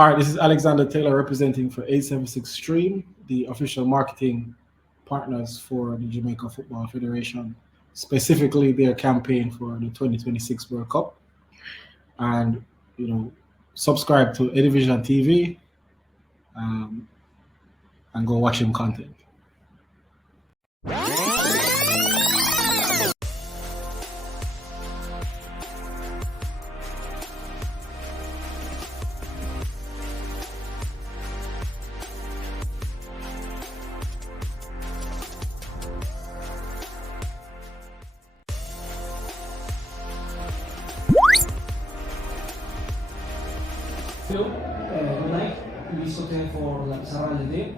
All right, this is Alexander Taylor representing for 876 Stream, the official marketing partners for the Jamaica Football Federation, specifically their campaign for the 2026 World Cup. And, subscribe to Edivision TV um, and go watch him content. Hello, good night. This hotel for La Saralete.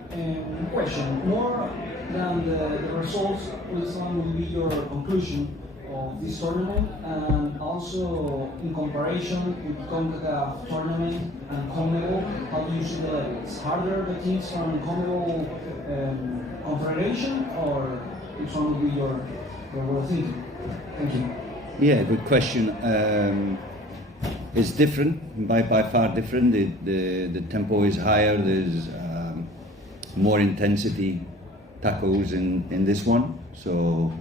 Question: more than the results, which one will be your conclusion of this tournament, and also in comparison with CONCACAF tournament and CONMEBOL, how do you see the level? It's harder the teams from CONMEBOL confederation, or which one will be your way of thinking? Thank you. Yeah, good question. It's different, by far different. The tempo is higher. There's more intensity tackles in this one. So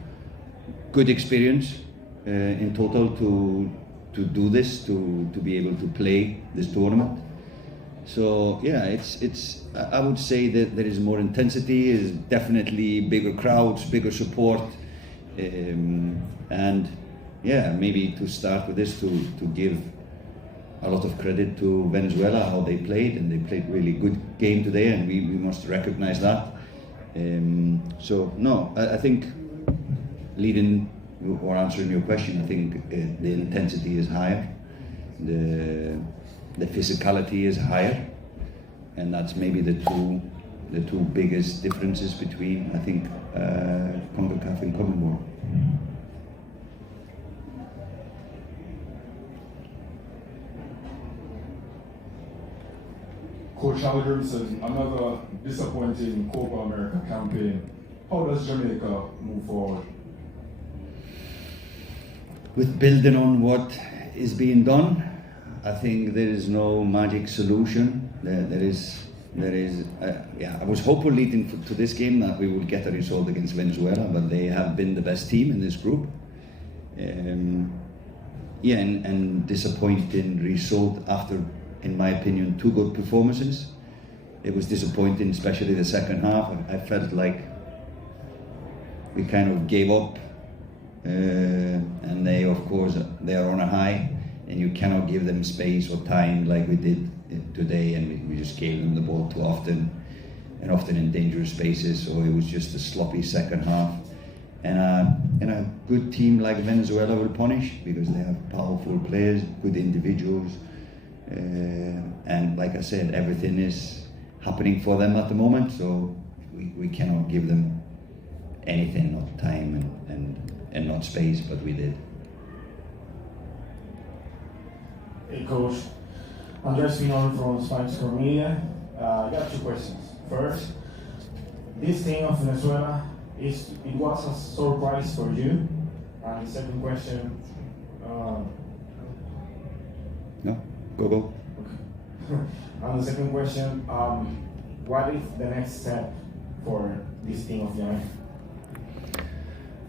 good experience in total to do this, to be able to play this tournament. So yeah, it's I would say that there is more intensity. Is definitely bigger crowds, bigger support, and yeah, maybe to start with this, to give a lot of credit to Venezuela, how they played, and they played really good game today, and we must recognize that. So no, I think leading or answering your question, I think the intensity is higher, the physicality is higher, and that's maybe the two biggest differences between, I think, CONCACAF and CONMEBOL. Coach Hallgrimson, another disappointing Copa America campaign. How does Jamaica move forward? With building on what is being done, I think there is no magic solution. There is. I was hopeful leading to this game that we would get a result against Venezuela, but they have been the best team in this group. And disappointing result after, in my opinion, two good performances. It was disappointing, especially the second half. I felt like we kind of gave up, and they, of course, they are on a high, and you cannot give them space or time like we did today, and we just gave them the ball too often, and often in dangerous spaces. So it was just a sloppy second half. And a good team like Venezuela will punish, because they have powerful players, good individuals. And like I said, everything is happening for them at the moment, so we cannot give them anything, not time and not space, but we did. Hey Coach, Andres Final from Spanish Core Media. I got two questions. First, this team of Venezuela, it was a surprise for you? And the second question, No? Go. okay. And the second question, what is the next step for this team of Jamaica?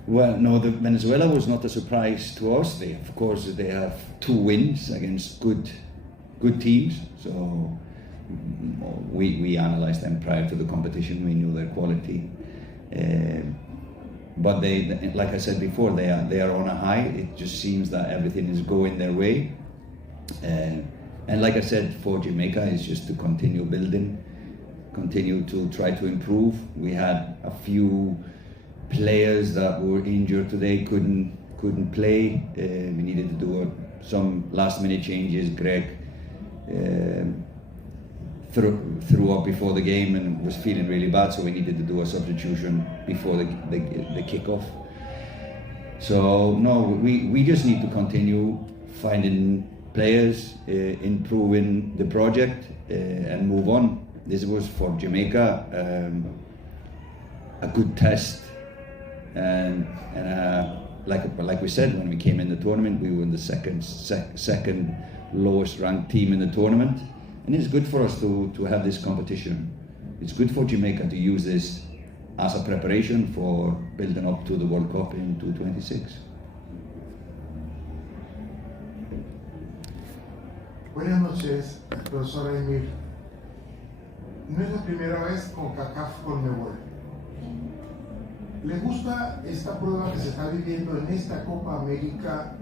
Well, no, the Venezuela was not a surprise to us. Of course, they have two wins against good teams. So we analyzed them prior to the competition. We knew their quality. But they, like I said before, they are on a high. It just seems that everything is going their way. And like I said, for Jamaica, it's just to continue building, continue to try to improve. We had a few players that were injured today, couldn't play. We needed to do some last-minute changes. Greg threw up before the game and was feeling really bad, so we needed to do a substitution before the kickoff. So no, we just need to continue finding players, improving the project, and move on. This was for Jamaica a good test, and like we said, when we came in the tournament, we were in the second lowest ranked team in the tournament. And it's good for us to have this competition. It's good for Jamaica to use this as a preparation for building up to the World Cup in 2026. Buenas noches, profesor Emir. No es la primera vez con CACAF Conmebol. ¿Le gusta esta prueba que se está viviendo en esta Copa América,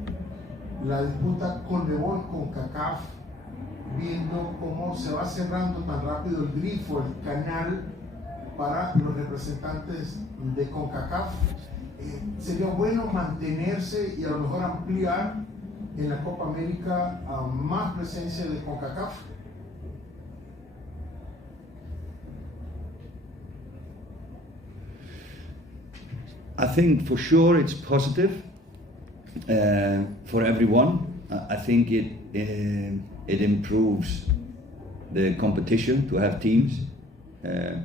la disputa Conmebol con CACAF, viendo cómo se va cerrando tan rápido el grifo, el canal para los representantes de CONCACAF? Sería bueno mantenerse y a lo mejor ampliar en la Copa América a más presencia de CONCACAF. I think for sure it's positive for everyone. I think it improves the competition to have teams.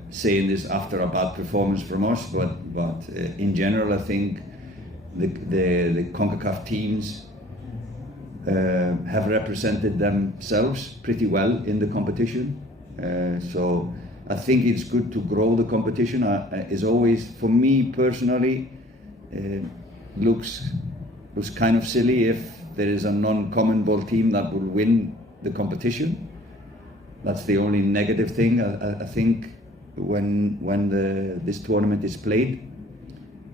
Saying this after a bad performance from us, but in general, I think the CONCACAF teams have represented themselves pretty well in the competition. So I think it's good to grow the competition. It's always, for me personally, looks kind of silly if there is a non-CONMEBOL team that will win the competition. That's the only negative thing. I think when this tournament is played,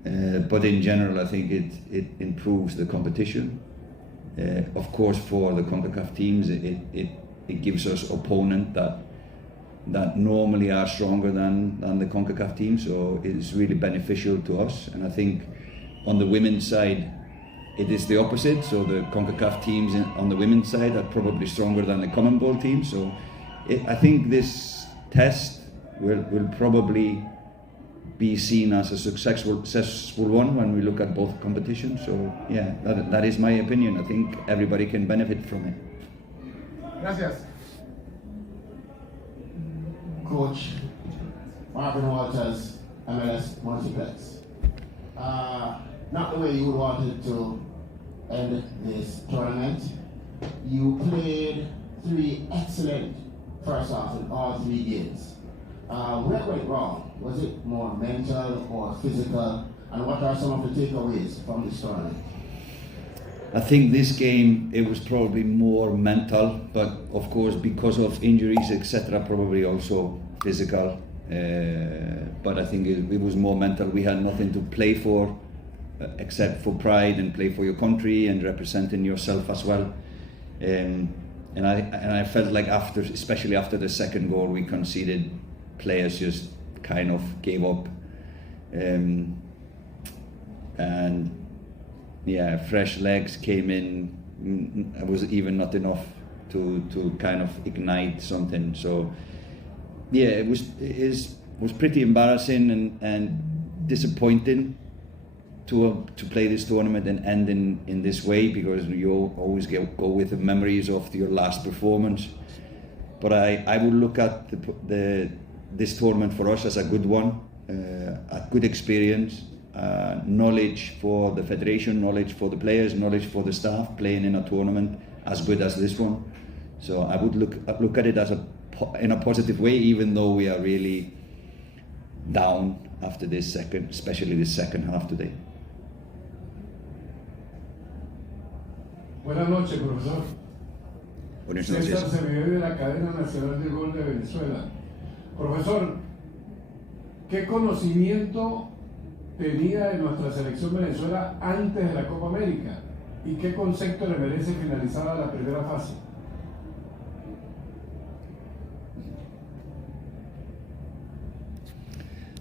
but in general, I think it improves the competition. Of course, for the CONCACAF teams, it gives us opponents that normally are stronger than the CONCACAF team, so it's really beneficial to us. And I think on the women's side, it is the opposite. So the CONCACAF teams on the women's side are probably stronger than the CONMEBOL team. So I think this test will probably be seen as a successful one when we look at both competitions. So yeah, that is my opinion. I think everybody can benefit from it. Gracias. Coach Marvin Walters, MLS Multiplex. Not the way you wanted to end this tournament. You played 3 excellent first half in all 3 games. Where went wrong? Was it more mental or physical? And what are some of the takeaways from this tournament? I think this game, it was probably more mental, but of course because of injuries, etc., probably also physical. But I think it was more mental. We had nothing to play for except for pride and play for your country and representing yourself as well. And I felt like especially after the second goal we conceded, players just kind of gave up. And yeah, fresh legs came in. It was even not enough to kind of ignite something. So yeah, it was pretty embarrassing and disappointing to play this tournament and end in this way, because you always go with the memories of your last performance. But I would look at this tournament for us as a good one, a good experience, knowledge for the federation, knowledge for the players, knowledge for the staff playing in a tournament as good as this one. So I would look at it as in a positive way, even though we are really down after especially this second half today. Buenas noches, profesor. Buenas César noches. Semedo de la cadena nacional del gol de Venezuela. Profesor, ¿qué conocimiento tenía de nuestra selección Venezuela antes de la Copa América? ¿Y qué concepto le merece finalizada la primera fase?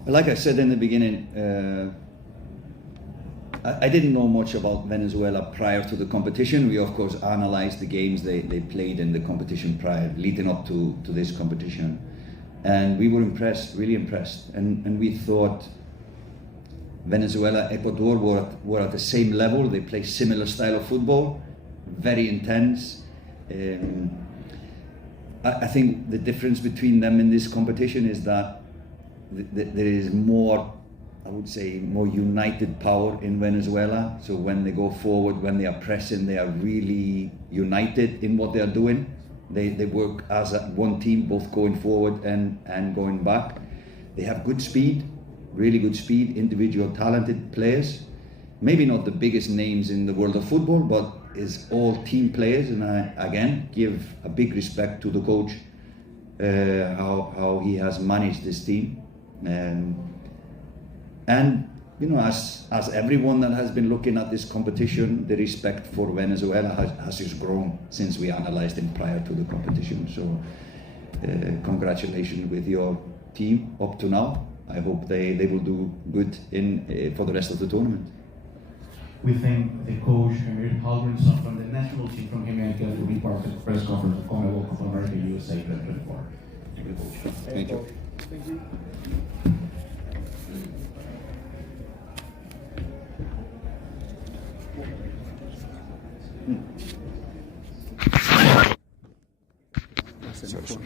Like I said in the beginning, I didn't know much about Venezuela prior to the competition. We of course analyzed the games they played in the competition leading up to this competition. And we were impressed, really impressed. And we thought Venezuela, Ecuador were at the same level. They play similar style of football, very intense. I think the difference between them in this competition is that there is more, I would say, more united power in Venezuela. So when they go forward, when they are pressing, they are really united in what they are doing. They work as one team, both going forward and going back. They have good speed, really good speed, individual talented players. Maybe not the biggest names in the world of football, but is all team players. And I, again, give a big respect to the coach, how he has managed this team. And you know, as everyone that has been looking at this competition, the respect for Venezuela has just grown since we analysed him prior to the competition. So congratulations with your team up to now. I hope they will do good for the rest of the tournament. We thank the coach, Hallgrimson, from the national team from Jamaica, to be part of the press conference of CONMEBOL Copa America USA 2024. Thank you. Thank you. Sorry.